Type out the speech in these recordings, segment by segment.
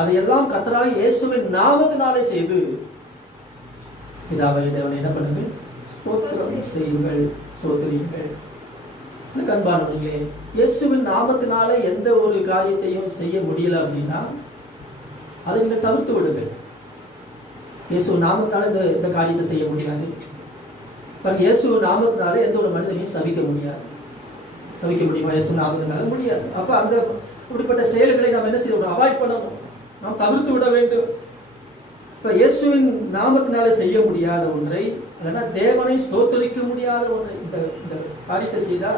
அதையெல்லாம் கர்த்தராகிய இயேசுவின் நாமத்தினாலே செய்து பிதாவாகிய தேவனை என்ன பண்ணுங்கள்? ஸ்தோத்திரம் செய்யுங்கள், சோதரியுங்கள். அன்பானவர்களே, இயேசுவின் நாமத்தினாலே எந்த ஒரு காரியத்தையும் செய்ய முடியல அப்படின்னா அதை நீங்கள் தவிர்த்து விடுங்கள். இயேசு நாமத்தினால இந்த காரியத்தை செய்ய முடியாது. இயேசு நாமத்தினால எந்த ஒரு மனிதனையும் சபிக்க முடியாது. சபிக்க முடியுமா? இயேசு நாமத்தினால முடியாது. அப்ப அந்த இப்படிப்பட்ட செயல்களை நாம் என்ன செய்யணும்? அவாய்ட் பண்ணணும், நாம் தவிர்த்து விட வேண்டும். இப்ப இயேசுவின் நாமத்தினால செய்ய முடியாத ஒன்றை, இல்லைன்னா தேவனை ஸ்தோத்தரிக்க முடியாத ஒன்றை, இந்த காரியத்தை செய்தா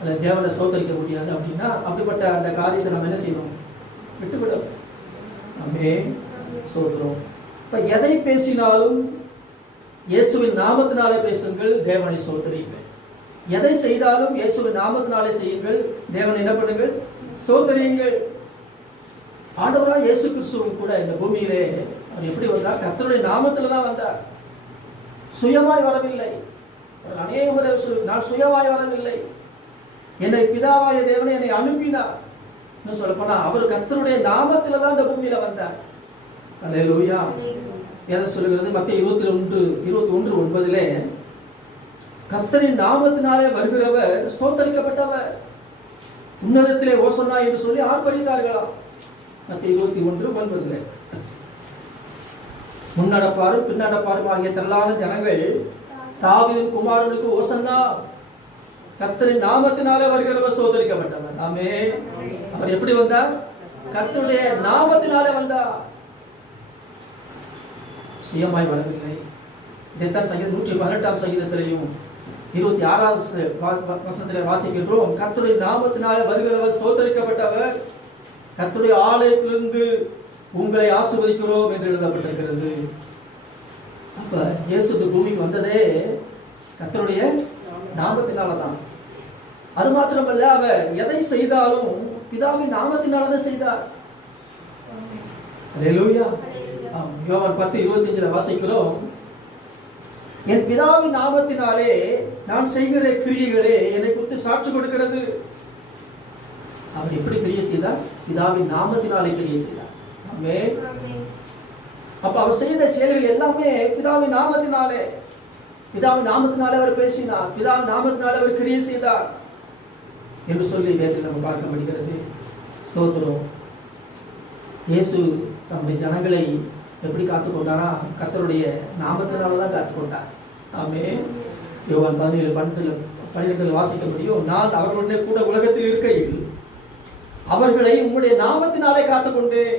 அந்த தேவனை ஸ்தோத்தரிக்க முடியாது அப்படின்னா அப்படிப்பட்ட அந்த காரியத்தை நம்ம என்ன செய்யணும்? விட்டுவிடும். ஆமென், ஸ்தோத்திரம். இப்ப எதை பேசினாலும் இயேசுவின் நாமத்தினாலே பேசுங்கள், தேவனை ஸ்தோத்தரியுங்கள். எதை செய்தாலும் இயேசுவின் நாமத்தினாலே செய்யுங்கள், தேவனை என்ன பண்ணுங்கள்? ஸ்தோத்தரியுங்கள். ஆண்டவராக இயேசு கிறிஸ்துவும் கூட இந்த பூமியிலே அவர் எப்படி வந்தார்? கர்த்தருடைய நாமத்தில் தான் வந்தார். சுயமாய் வரவில்லை. அநேக முறை நான் சுயமாய் வரவில்லை, என்னை பிதாவாகிய தேவனை என்னை அனுப்பினார். இன்னும் சொல்ல போனா அவர் கர்த்தருடைய நாமத்தில் தான் இந்த பூமியில வந்தார். அல்லேலூயா. எதை சொல்லுகிறது? மத்தேயு 21:9 கர்த்தரின் நாமத்தினாலே வருகிறவர் ஸ்தோத்தரிக்கப்பட்டவர், உன்னதத்திலே ஓசன்னா என்று சொல்லி ஆர்ப்பரித்தார்களாம். மத்தேயு 21:9 முன்னடப்பாரும் பின்னடப்பாரும் ஆகிய திரளான ஜனங்கள் தாவீதின் குமாரனுக்கு ஓசன்னா, கர்த்தரின் நாமத்தினாலே வருகிறவர் ஸ்தோத்தரிக்கப்பட்டவர். ஆமென். அவர் எப்படி வந்தார்? கர்த்தருடைய நாமத்தினாலே வந்தார், சுயமாய் வரவில்லை. இதைத்தான் சங்கீதம் 118 சங்கீதத்திலையும் 26வது வசனத்திலே வாசிக்கின்றோம். கர்த்தருடைய நாமத்தினாலே வருகிறவர் ஸ்தோத்தரிக்கப்பட்டவர், கர்த்தருடைய ஆலயத்திலிருந்து உங்களை ஆசீர்வதிக்கிறோம் என்று எழுதப்பட்டிருக்கிறது. அப்ப இயேசு பூமிக்கு வந்ததே கர்த்தருடைய நாமத்தினாலதான். அது மாத்திரமல்ல, அவர் எதை செய்தாலும் பிதாவின் நாமத்தினாலதான் செய்தார். அல்லேலூயா. யோவான் 10:25 வாசிக்கிறோம், என் பிதாவின் நாமத்தினாலே நான் செய்கிற கிரியைகளே என்னை குறித்து சாட்சி கொடுக்கிறது. அவர் எப்படி கிரியை செய்தார்? பிதாவின் நாமத்தினாலே கிரியை செய்தார். ஆமென். அப்ப அவர் செய்த செயல்கள் எல்லாமே பிதாவின் நாமத்தினாலே. பிதாவின் நாமத்தினாலே அவர் பேசினார், பிதாவின் நாமத்தினாலே அவர் கிரியை செய்தார் என்று சொல்லி வேதத்தில் நம்ம பார்க்க முடிகிறது. ஸ்தோத்திரம். இயேசு நம்முடைய ஜனங்களை எப்படி காத்துக்கொண்டாரா? கர்த்தருடைய நாமத்தினாலதான் காத்துக்கொண்டார். ஆமென். யோவான் 17:12 வாசிக்க முடியும், நான் அவர்களுடைய கூட உலகத்தில் இருக்கையில் அவர்களை உம்முடைய நாமத்தினாலே காத்துக்கொண்டேன்.